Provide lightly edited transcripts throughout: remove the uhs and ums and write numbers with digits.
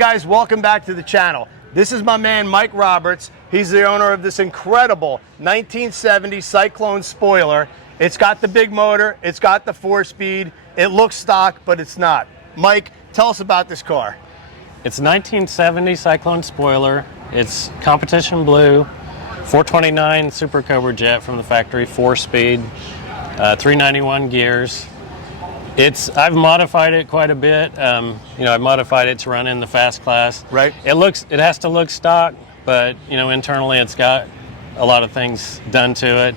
guys, welcome back to the channel. This is my man Mike Roberts. He's the owner of this incredible 1970 Cyclone spoiler. It's got the big motor, it's got the 4-speed, it looks stock, but it's not. Mike, tell us about this car. It's a 1970 Cyclone spoiler. It's competition blue, 429 Super Cobra jet from the factory, 4-speed, 391 gears. I've modified it quite a bit. I've modified it to run in the fast class. Right. It has to look stock, but internally it's got a lot of things done to it.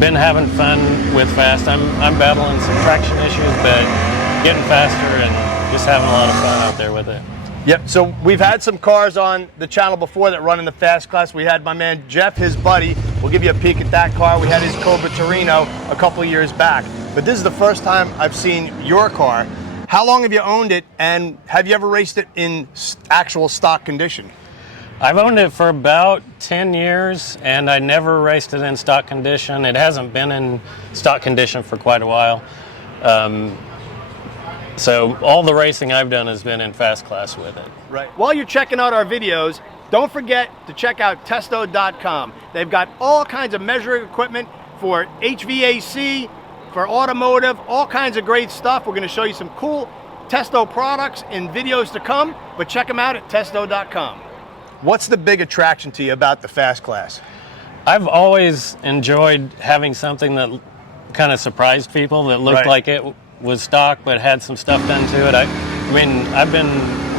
Been having fun with fast. I'm battling some traction issues, but getting faster and just having a lot of fun out there with it. Yep, so we've had some cars on the channel before that run in the fast class. We had my man Jeff, his buddy. We'll give you a peek at that car. We had his Cobra Torino a couple of years back. But this is the first time I've seen your car. How long have you owned it, and have you ever raced it in actual stock condition? I've owned it for about 10 years, and I never raced it in stock condition. It hasn't been in stock condition for quite a while. So all the racing I've done has been in fast class with it. Right. While you're checking out our videos, don't forget to check out testo.com. They've got all kinds of measuring equipment for HVAC, for automotive, all kinds of great stuff. We're going to show you some cool Testo products in videos to come, but check them out at testo.com. What's the big attraction to you about the fast class? I've always enjoyed having something that kind of surprised people, that looked like it was stock but had some stuff done to it. I mean, I've been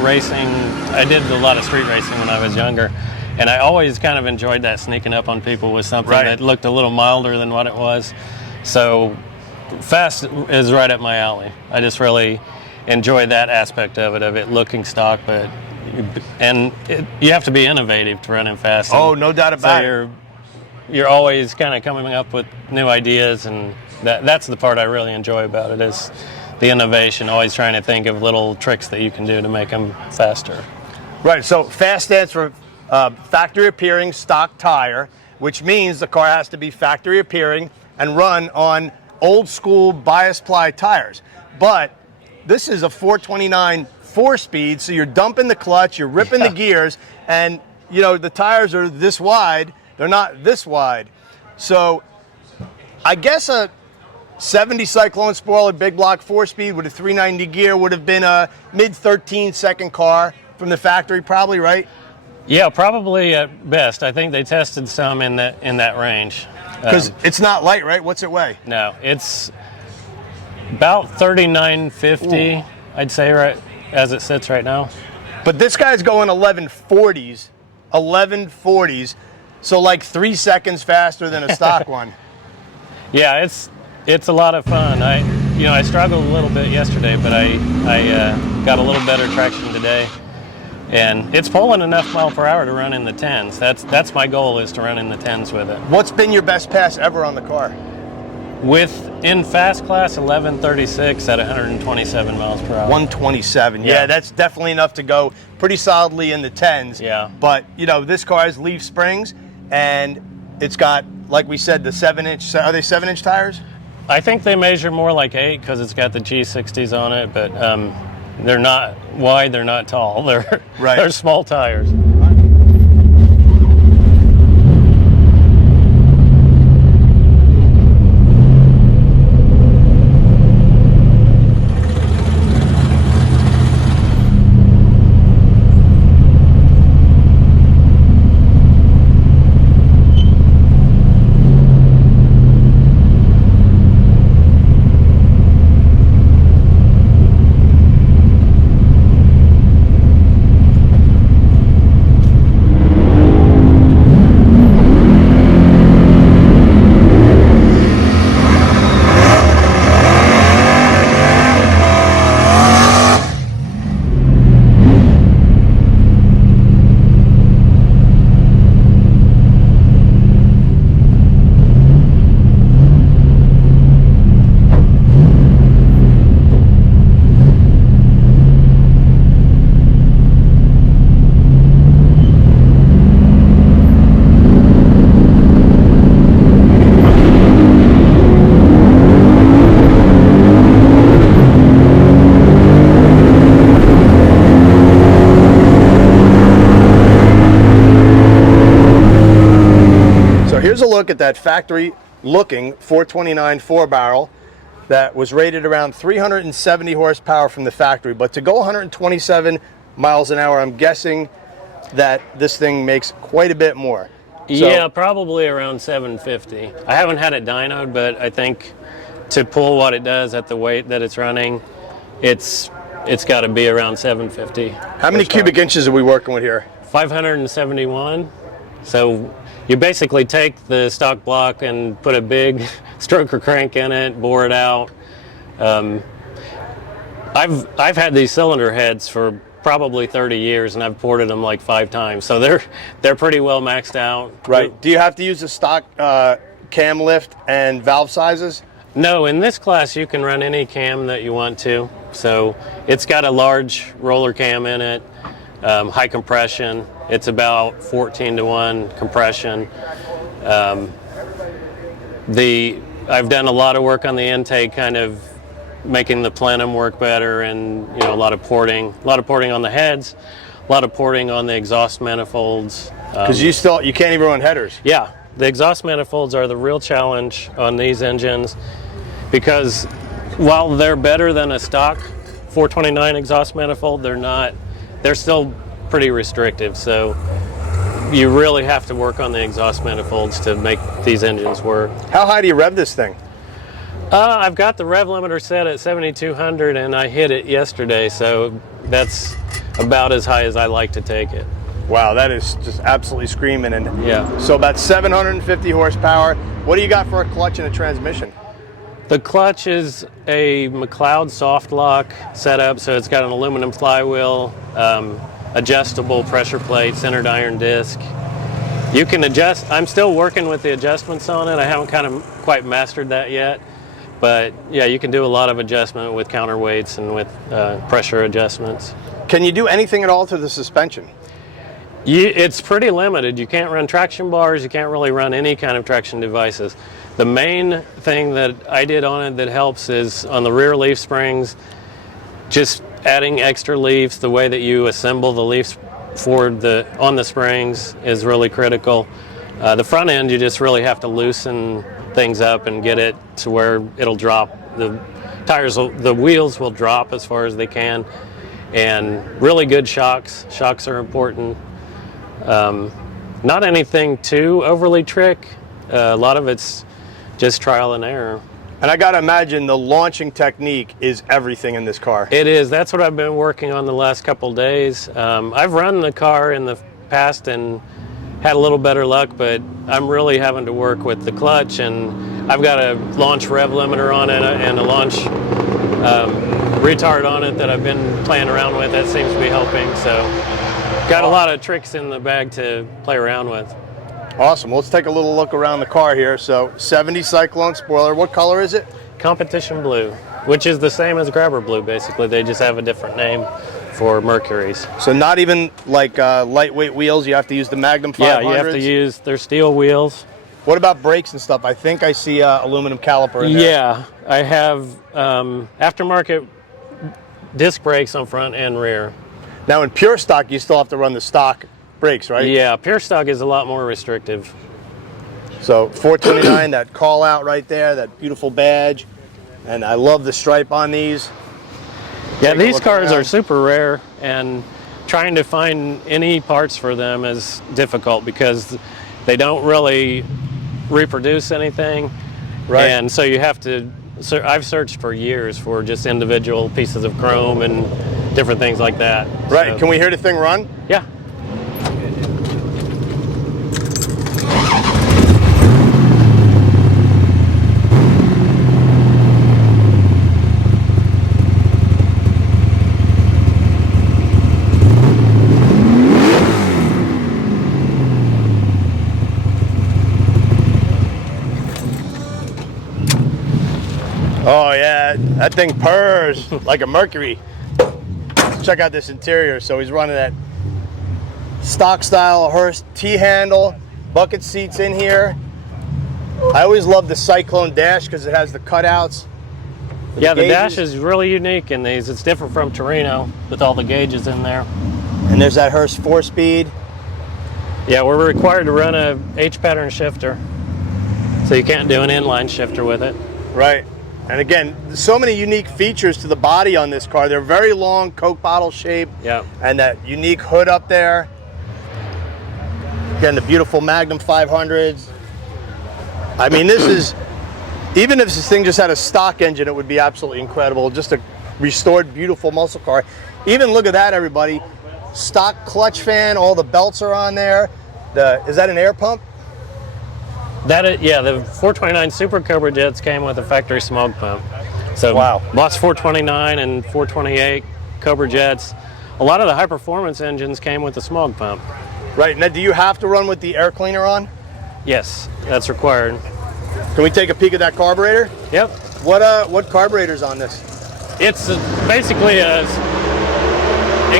racing, I did a lot of street racing when I was younger, and I always kind of enjoyed that, sneaking up on people with something that looked a little milder than what it was. So fast is right up my alley. I just really enjoy that aspect of it looking stock, but you have to be innovative to run in fast. Oh, no doubt about it. You're always kind of coming up with new ideas, and that's the part I really enjoy about it, is the innovation, always trying to think of little tricks that you can do to make them faster. Right, so fast stands for factory appearing stock tire, which means the car has to be factory appearing and run on old school bias ply tires. But this is a 429 4-speed, so you're dumping the clutch, you're ripping the gears, and the tires are this wide, they're not this wide. So I guess a 70 Cyclone spoiler big block 4-speed with a 390 gear would have been a mid-13-second car from the factory, probably, right? Yeah, probably at best. I think they tested some in that range. Because it's not light, right? What's it weigh? No, it's about 3950, I'd say, right as it sits right now. But this guy's going 1140s, so like 3 seconds faster than a stock one. Yeah, it's a lot of fun. I struggled a little bit yesterday, but I got a little better traction today. And it's pulling enough mile per hour to run in the 10s. That's my goal, is to run in the 10s with it. What's been your best pass ever on the car? In fast class, 1136 at 127 miles per hour. 127, yeah, that's definitely enough to go pretty solidly in the 10s. Yeah. But, this car has leaf springs, and it's got, like we said, the 7-inch, are they 7-inch tires? I think they measure more like 8 because it's got the G60s on it, but they're not wide, they're not tall. They're small tires. here's a look at that factory looking 429 4-barrel that was rated around 370 horsepower from the factory, but to go 127 miles an hour, I'm guessing that this thing makes quite a bit more. So, yeah, probably around 750. I haven't had it dynoed, but I think to pull what it does at the weight that it's running, it's got to be around 750. how many cubic inches are we working with here? 571. So you basically take the stock block and put a big stroker crank in it, bore it out. I've had these cylinder heads for probably 30 years, and I've ported them like 5 times. So they're pretty well maxed out. Right. Do you have to use the stock cam lift and valve sizes? No, in this class you can run any cam that you want to. So it's got a large roller cam in it, high compression. It's about 14-to-1 compression. I've done a lot of work on the intake, kind of making the plenum work better, and a lot of porting on the heads, a lot of porting on the exhaust manifolds. Because you can't even run headers. Yeah, the exhaust manifolds are the real challenge on these engines, because while they're better than a stock 429 exhaust manifold, they're still pretty restrictive. So you really have to work on the exhaust manifolds to make these engines work. How high do you rev this thing? I've got the rev limiter set at 7,200, and I hit it yesterday, so that's about as high as I like to take it. Wow, that is just absolutely screaming. And yeah. So about 750 horsepower. What do you got for a clutch and a transmission? The clutch is a McLeod soft lock setup, so it's got an aluminum flywheel, adjustable pressure plate, centered iron disc. You can adjust. I'm still working with the adjustments on it. I haven't kind of quite mastered that yet. But yeah, you can do a lot of adjustment with counterweights and with pressure adjustments. Can you do anything at all to the suspension? It's pretty limited. You can't run traction bars. You can't really run any kind of traction devices. The main thing that I did on it that helps is on the rear leaf springs, just adding extra leaves. The way that you assemble the leaves on the springs is really critical. The front end, you just really have to loosen things up and get it to where it'll drop. The wheels will drop as far as they can, and really good shocks. Shocks are important. Not anything too overly trick. A lot of it's just trial and error. And I gotta imagine the launching technique is everything in this car. It is. That's what I've been working on the last couple days. I've run the car in the past and had a little better luck, but I'm really having to work with the clutch, and I've got a launch rev limiter on it and a launch retard on it that I've been playing around with. That seems to be helping. So got a lot of tricks in the bag to play around with. Awesome. Well, let's take a little look around the car here. So 70 Cyclone spoiler. What color is it? Competition blue, which is the same as grabber blue, basically. They just have a different name for Mercuries. So not even like lightweight wheels. You have to use the Magnum 500s? Yeah, you have to use their steel wheels. What about brakes and stuff? I think I see aluminum caliper in there. Yeah, I have aftermarket disc brakes on front and rear. Now in pure stock, you still have to run the stock brakes, right? Yeah, pure stock is a lot more restrictive. So 429, that call out right there, that beautiful badge. And I love the stripe on these. Yeah, these cars are super rare, and trying to find any parts for them is difficult because they don't really reproduce anything. Right. And so you have to, I've searched for years for just individual pieces of chrome and different things like that. Right, So, can we hear the thing run? yeah. Oh yeah, that thing purrs like a Mercury. Check out this interior. So he's running that stock style Hearst T-handle, bucket seats in here. I always love the Cyclone dash because it has the cutouts. Yeah, the dash is really unique in these. It's different from Torino with all the gauges in there. And there's that Hearst 4-speed. Yeah, we're required to run a H pattern shifter. So you can't do an inline shifter with it. Right. And again, so many unique features to the body on this car. They're very long, Coke bottle shape. Yeah. And that unique hood up there. Again, the beautiful Magnum 500s. I mean, this is, even if this thing just had a stock engine, it would be absolutely incredible. Just a restored, beautiful muscle car. Even look at that, everybody. Stock clutch fan, all the belts are on there. Is that an air pump? Yeah, the 429 Super Cobra jets came with a factory smog pump. So wow. Boss 429 and 428 Cobra jets, a lot of the high performance engines came with the smog pump. Right. Now, do you have to run with the air cleaner on? Yes, that's required. Can we take a peek at that carburetor? Yep. What carburetor's on this? It's basically it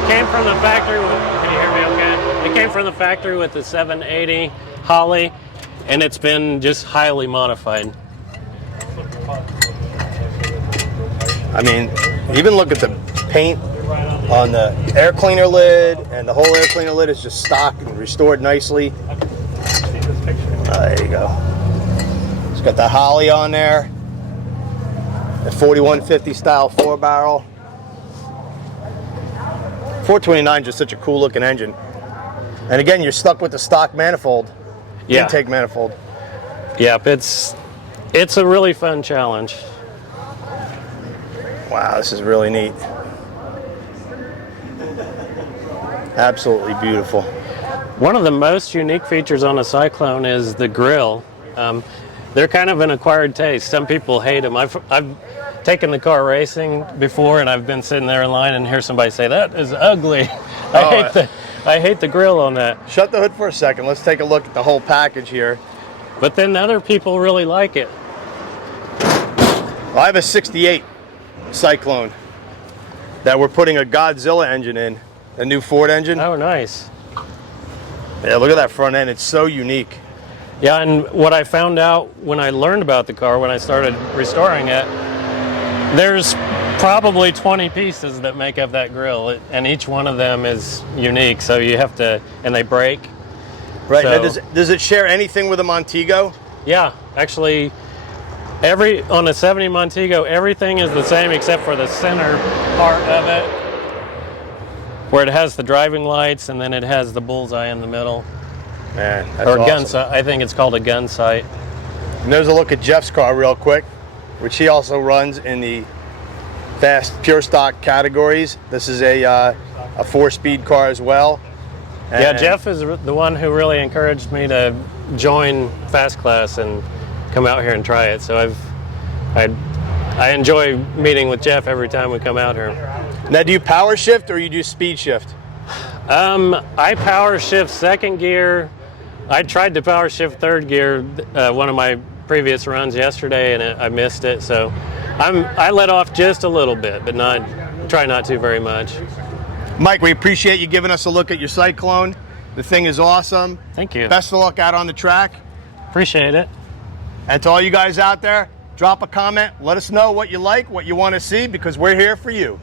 came from the factory with, can you hear me okay? It came from the factory with the 780 Holly, and it's been just highly modified. I mean, even look at the paint on the air cleaner lid, and the whole air cleaner lid is just stock and restored nicely. There you go. It's got the Holly on there, the 4150 style 4-barrel. 429 is just such a cool looking engine. And again, you're stuck with the stock manifold, intake manifold. Yep, it's a really fun challenge. Wow, this is really neat. Absolutely beautiful. One of the most unique features on a Cyclone is the grille. They're kind of an acquired taste. Some people hate them. I've taken the car racing before, and I've been sitting there in line and hear somebody say, "That is ugly." I hate the grille on that. Shut the hood for a second. Let's take a look at the whole package here. But then other people really like it. Well, I have a 68 Cyclone that we're putting a Godzilla engine in, a new Ford engine. Oh, nice. Yeah, look at that front end. It's so unique. Yeah, and what I found out when I learned about the car, when I started restoring it, there's probably 20 pieces that make up that grille, and each one of them is unique, so you have to, and they break. Right. So, now, does it share anything with a Montego? Yeah, actually, on a 70 Montego, everything is the same except for the center part of it, where it has the driving lights, and then it has the bullseye in the middle. Man, that's or awesome. gun sight. I think it's called a gun sight. And there's a look at Jeff's car real quick, which he also runs in the fast pure stock categories. This is a 4-speed car as well. And yeah, Jeff is the one who really encouraged me to join Fast Class and come out here and try it. So I enjoy meeting with Jeff every time we come out here. Now, do you power shift or you do speed shift? I power shift second gear. I tried to power shift third gear one of my previous runs yesterday, and I missed it. So I let off just a little bit, but try not to very much. Mike, we appreciate you giving us a look at your Cyclone. The thing is awesome. Thank you. Best of luck out on the track. Appreciate it. And to all you guys out there, drop a comment. Let us know what you like, what you want to see, because we're here for you.